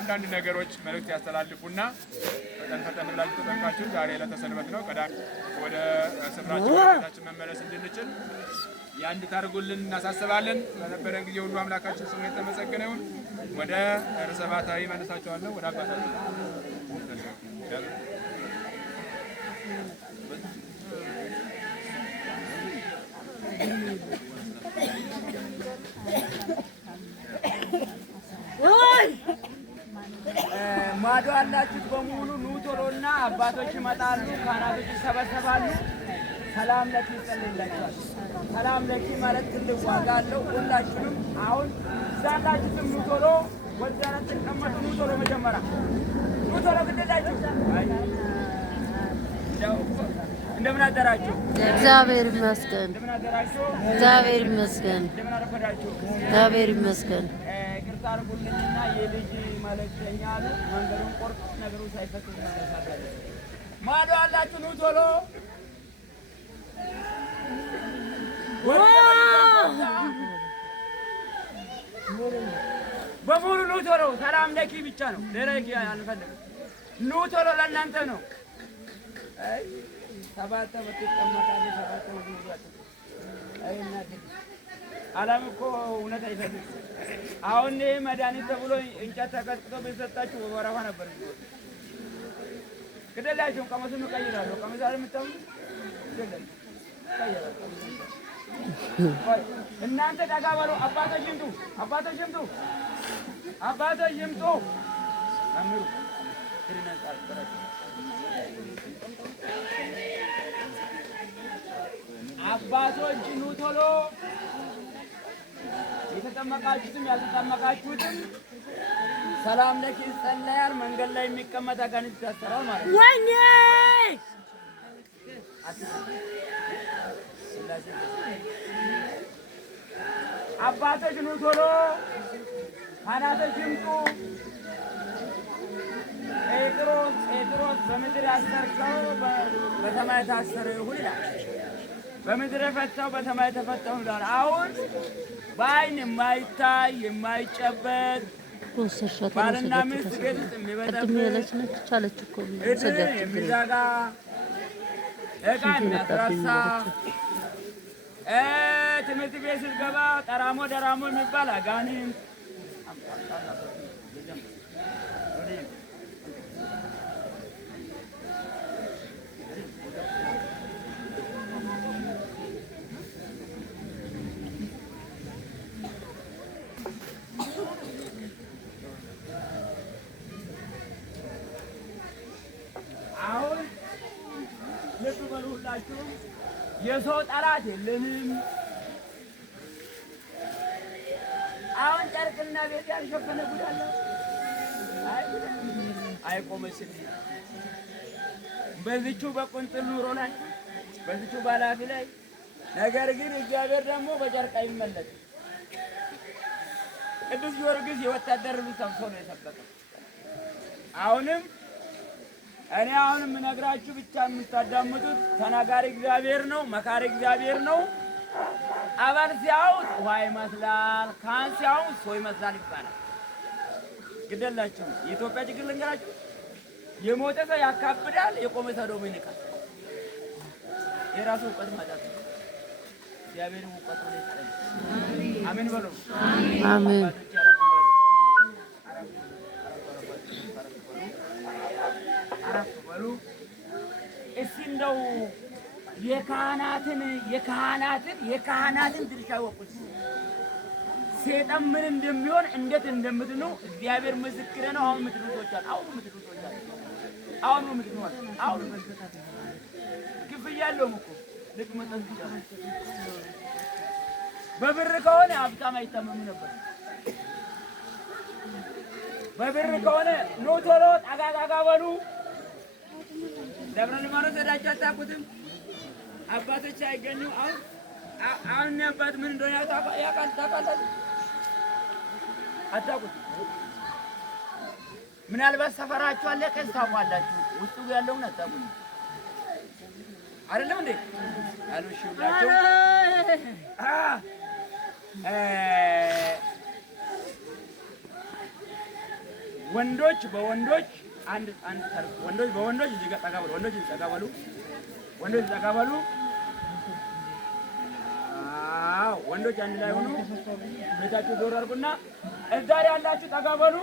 አንዳንድ ነገሮች መልእክት ያስተላልፉና ፈጠን ብላችሁ ተጠንቃችሁ ዛሬ ለተሰንበት ነው ቀዳሚ ወደ ስፍራችን መመለስ እንድንችል ያን እንድታደርጉልን እናሳስባለን። በነበረን ጊዜ ሁሉ አምላካችን ስሙ የተመሰገነ ይሁን። ወደ ርዕሰ ባሕታዊ መልሳቸዋለሁ። ወደ አባታችን ማዶ ያላችሁት በሙሉ ኑ ቶሎና አባቶች ይመጣሉ፣ ካህናቶች ይሰበሰባሉ። ሰላም ለኪ ይጸልይላችኋል። ሰላም ለኪ ማለት ትልቅ ዋጋ አለው። ሁላችሁም አሁን ዛታችሁም ኑ ቶሎ፣ ወዛራት ተቀመጡ። ኑ ቶሎ መጀመሪያ ኑ ቶሎ ግደላችሁ። እንደምን አደራችሁ? እግዚአብሔር ይመስገን። እንደምን አደራችሁ? እግዚአብሔር ይመስገን። እንደምን አረፈዳችሁ? እግዚአብሔር ይመስገን። ይቅርታ አድርጉልኝና የልጅ መልእክተኛ ነው። መንገዱን ቆርጥ ነገሩ ሳይፈትሽ መለሳለሁ። ማዶ ያላችሁ ኑ ቶሎ በሙሉ ኑ ቶሎ። ሰላም ለኪ ብቻ ነው፣ ሌላ አንፈልግም። ኑ ቶሎ ለእናንተ ነው። አይ ሰባት ዓመት ተቀመጣለች። ሰባት ዓመት ይዟል። አይ እናቴ ዓለም እኮ እውነት አይፈልግም። አሁን መድኃኒት ተብሎ እንጨት ተቀጥቅጦ ቢሰጣችሁ ወረፋ ነበር። ግደላችሁ ቀመሱን እቀይራለሁ። ቀመስ አይደል የምታምኑ ግደላችሁ እቀይራለሁ። እናንተ ጠጋ በሉ። አባቶች ይምጡ፣ አባቶች ይምጡ፣ አባቶች ይምጡ። አምሩ አባቶች ኑ ቶሎ። የተጠመቃችሁትም ያልተጠመቃችሁትም ሰላም ለኪ ይጸለያል። መንገድ ላይ የሚቀመጥ አጋንንት ይታሰራል ማለት ነው። ወይኔ አባቶች ኑ ቶሎ፣ ካህናቶች ይምጡ። ጴጥሮስ በምድር ያሰርከው በሰማይ ታሰረ ይሁን ይላል። በምድር የፈታው በሰማይ ተፈታው ይላል። አሁን በዓይን የማይታይ የማይጨበጥ ባልና ሚስት ቤት ውስጥ የሚበጠብጥ የሚዘጋ ዕቃ የሚያስረሳ ትምህርት ቤት ስትገባ ጠራሞ ደራሞ የሚባል አጋንንት አሁን ልብ በሉ ሁላችሁም። የሰው ጠላት የለንም። አሁን ጨርቅና ቤት ያልሸፈነ ጉድ አለ። አይቆመችም። በዚቹ በቁንጥል ኑሮ ላይ በዚቹ ባላፊ ላይ ነገር ግን እግዚአብሔር ደግሞ በጨርቅ አይመለስም። ቅዱስ ጊዮርጊስ የወታደር ልብስ ለብሶ ነው የሰበከው። አሁንም እኔ አሁንም የምነግራችሁ ብቻ የምታዳምጡት ተናጋሪ እግዚአብሔር ነው፣ መካሪ እግዚአብሔር ነው። አባል ሲያዩት ውሃ ይመስላል፣ ካህን ሲያዩት ሰው ይመስላል ይባላል። ግደላችሁ የኢትዮጵያ ችግር ልንገራችሁ። የሞተ ሰው ያካብዳል፣ የቆመ ሰው ደግሞ ይንቃል። የራሱ እውቀት ማጣት ነው። እግዚአብሔር እውቀት ነው ይሰጣል። አሜን በሉ። አሜን። እስኪ እንደው የካህናትን ድርሻ ወቁት። ሰይጣን ምን እንደሚሆን እንዴት እንደምትኑ እግዚአብሔር ምስክር ነው። አሁን ምትሉቶቻል አሁን ክፍያ የለውም እኮ ልክ መጠን ይችላል። በብር ከሆነ ሀብታም አይታመም ነበር። በብር ከሆነ ኑ ቶሎ ጠጋ በሉ። ደብረ ሊባኖስ ሄዳችሁ አታውቁትም? አባቶች አይገኙ። አሁን አባት ምን እንደሆነ ታውቃላችሁ? አታውቁትም? ምናልባት ሰፈራችሁ አለ፣ ከዛ ታውቃላችሁ። ውስጡ ያለውን አታውቁትም አይደለም እንዴ? አልሽውላችሁ ወንዶች በወንዶች አንድ ወንዶች በወንዶች እዚህ ጋር ጠጋ በሉ። ወንዶች ጠጋ በሉ። ወንዶች ጠጋ በሉ። አዎ ወንዶች አንድ ላይ ሆኑ። ቤታችሁ ዞር አድርጉና እዛ ያላችሁ ጠጋ በሉ።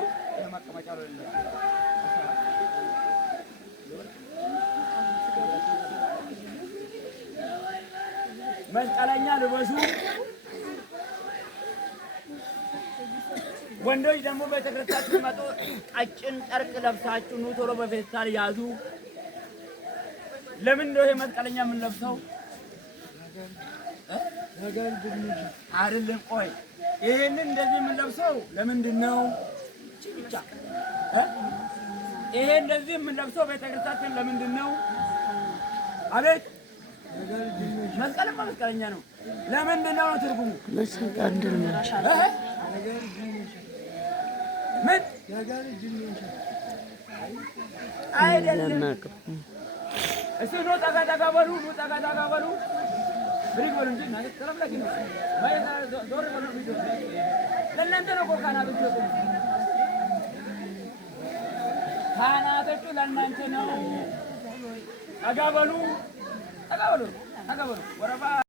መቀመጫ ነው። መስቀለኛ ልበሱ። ወንዶች ደግሞ ቤተክርስቲያን ስትመጡ ቀጭን ጨርቅ ለብሳችሁ ኑ ቶሎ በፌስታል ያዙ። ለምን ነው ይሄ መስቀለኛ የምንለብሰው? አይደለም። ቆይ ይሄንን እንደዚህ የምንለብሰው ለምንድን ነው? ብቻ ይሄ እንደዚህ የምንለብሰው ቤተክርስቲያን ለምንድን ነው? አቤት መስቀልማ መስቀለኛ ነው። ለምንድን ነው ትርጉሙ? መስቀል ነው። ምን አይደለም። እስቲ ኑ ጠጋ ጠጋ በሉ። ኑ ጠጋ ጠጋ በሉ። ብሪክ በሉ እንጂ እናንተ ተረምለኪ ነው። ዞር በሉ። ለእናንተ ነው እኮ ካህናቶቹ ካህናቶቹ ለእናንተ ነው። ጠጋ በሉ። ጠጋ በሉ። ጠጋ በሉ። ወረባ